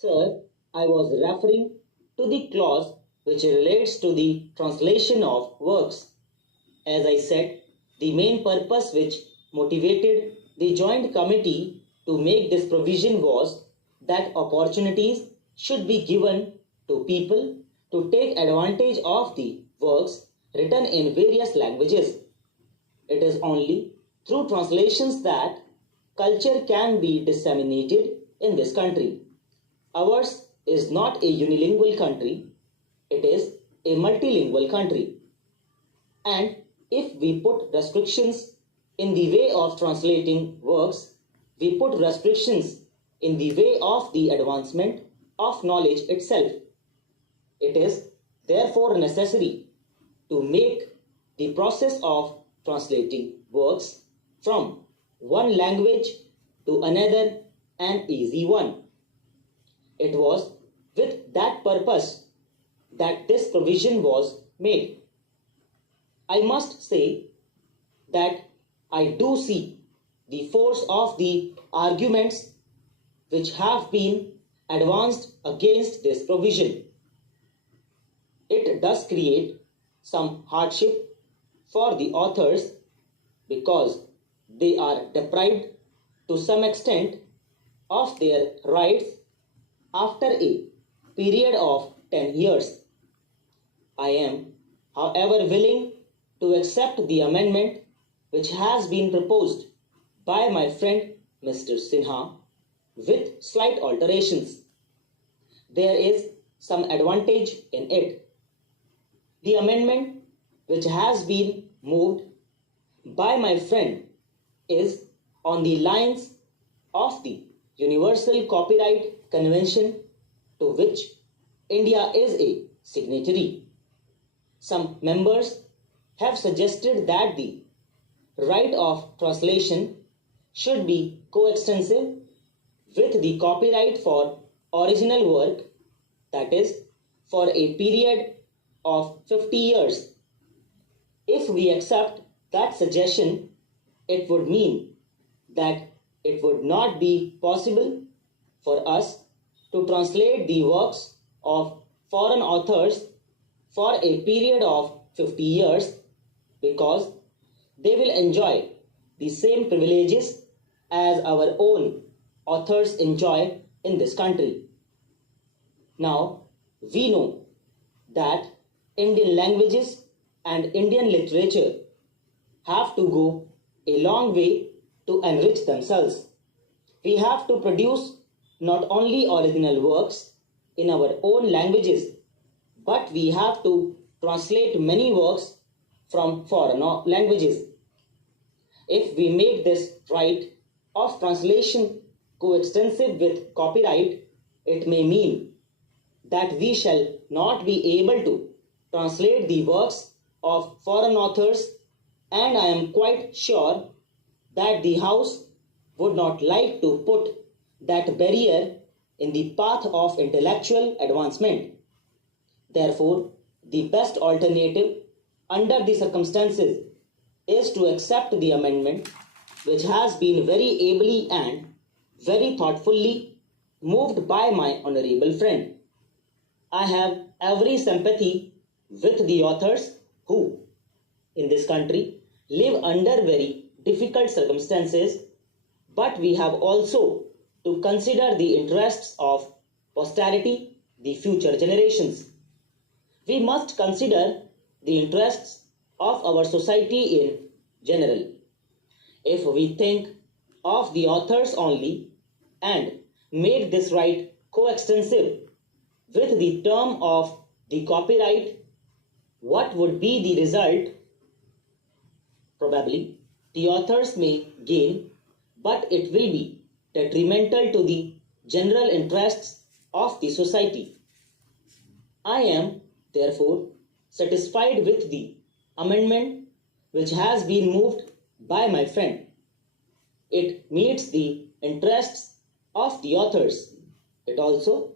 Sir, I was referring to the clause which relates to the translation of works. As I said, the main purpose which motivated the joint committee to make this provision was that opportunities should be given to people to take advantage of the works written in various languages. It is only through translations that culture can be disseminated in this country. Ours is not a unilingual country, it is a multilingual country. And if we put restrictions in the way of translating works, we put restrictions in the way of the advancement of knowledge itself. It is therefore necessary to make the process of translating works from one language to another an easy one. It was with that purpose that this provision was made. I must say that I do see the force of the arguments which have been advanced against this provision. It does create some hardship for the authors because they are deprived to some extent of their rights after a period of 10 years. I am, however, willing to accept the amendment which has been proposed by my friend Mr. Sinha with slight alterations. There is some advantage in it. The amendment which has been moved by my friend is on the lines of the Universal Copyright Convention to which India is a signatory. Some members have suggested that the right of translation should be coextensive with the copyright for original work, that is, for a period of 50 years. If we accept that suggestion, it would mean that it would not be possible for us to translate the works of foreign authors for a period of 50 years because they will enjoy the same privileges as our own authors enjoy in this country. Now, we know that Indian languages and Indian literature have to go a long way to enrich themselves. We have to produce not only original works in our own languages, but we have to translate many works from foreign languages. If we make this right of translation coextensive with copyright, it may mean that we shall not be able to translate the works of foreign authors, and I am quite sure that the House would not like to put that barrier in the path of intellectual advancement. Therefore, the best alternative under the circumstances is to accept the amendment which has been very ably and very thoughtfully moved by my honorable friend. I have every sympathy with the authors who, in this country, live under very difficult circumstances, but we have also to consider the interests of posterity, the future generations. We must consider the interests of our society in general. If we think of the authors only and make this right coextensive with the term of the copyright, what would be the result? Probably the authors may gain, but it will be detrimental to the general interests of the society. I am, therefore, satisfied with the amendment which has been moved by my friend. It meets the interests of the authors. It also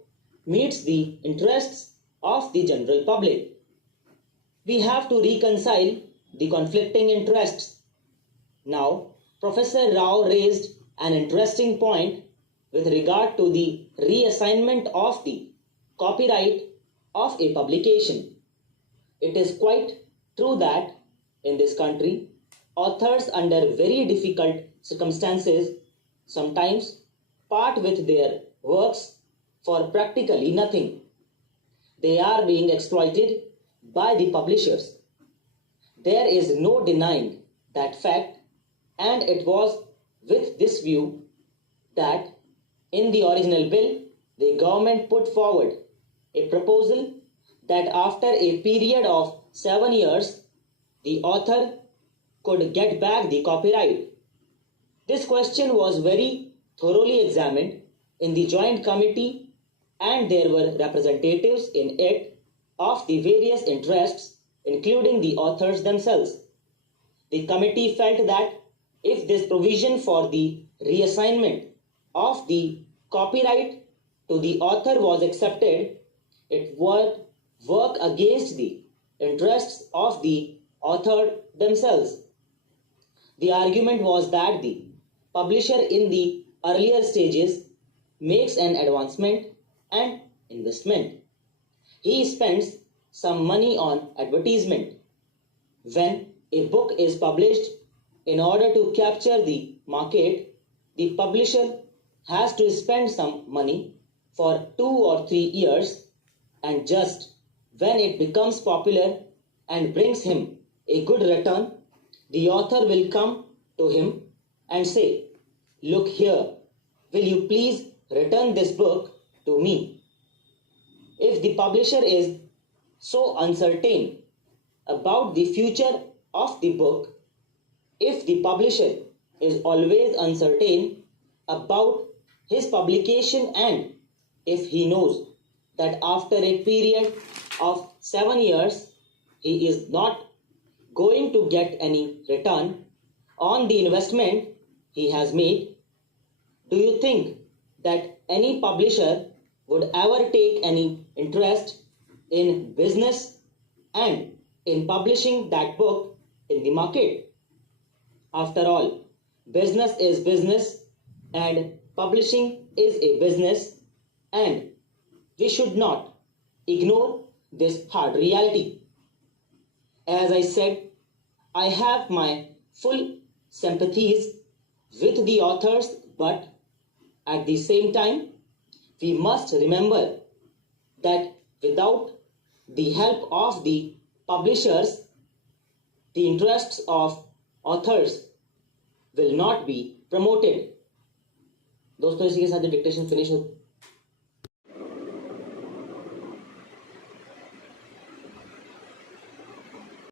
meets the interests of the general public. We have to reconcile the conflicting interests. Now, Professor Rao raised an interesting point with regard to the reassignment of the copyright of a publication. It is quite true that in this country, authors under very difficult circumstances sometimes part with their works for practically nothing. They are being exploited by the publishers. There is no denying that fact, and it was with this view that in the original bill, the government put forward a proposal that after a period of 7 years, the author could get back the copyright. This question was very thoroughly examined in the joint committee, and there were representatives in it of the various interests, including the authors themselves. The committee felt that if this provision for the reassignment of the copyright to the author was accepted, it would work against the interests of the author themselves. The argument was that the publisher in the earlier stages makes an advancement and investment. He spends some money on advertisement. When a book is published, in order to capture the market, the publisher has to spend some money for 2 or 3 years, and just when it becomes popular and brings him a good return, the author will come to him and say, "Look here, will you please return this book to me?" If the publisher is so uncertain about the future of the book, if the publisher is always uncertain about his publication, and if he knows that after a period of 7 years he is not going to get any return on the investment he has made, do you think that any publisher would ever take any interest in business and in publishing that book in the market? After all, business is business and publishing is a business, and we should not ignore this hard reality. As I said, I have my full sympathies with the authors, but at the same time, we must remember that without the help of the publishers, the interests of authors will not be promoted. दोस्तों इसी के साथ dictation finish हो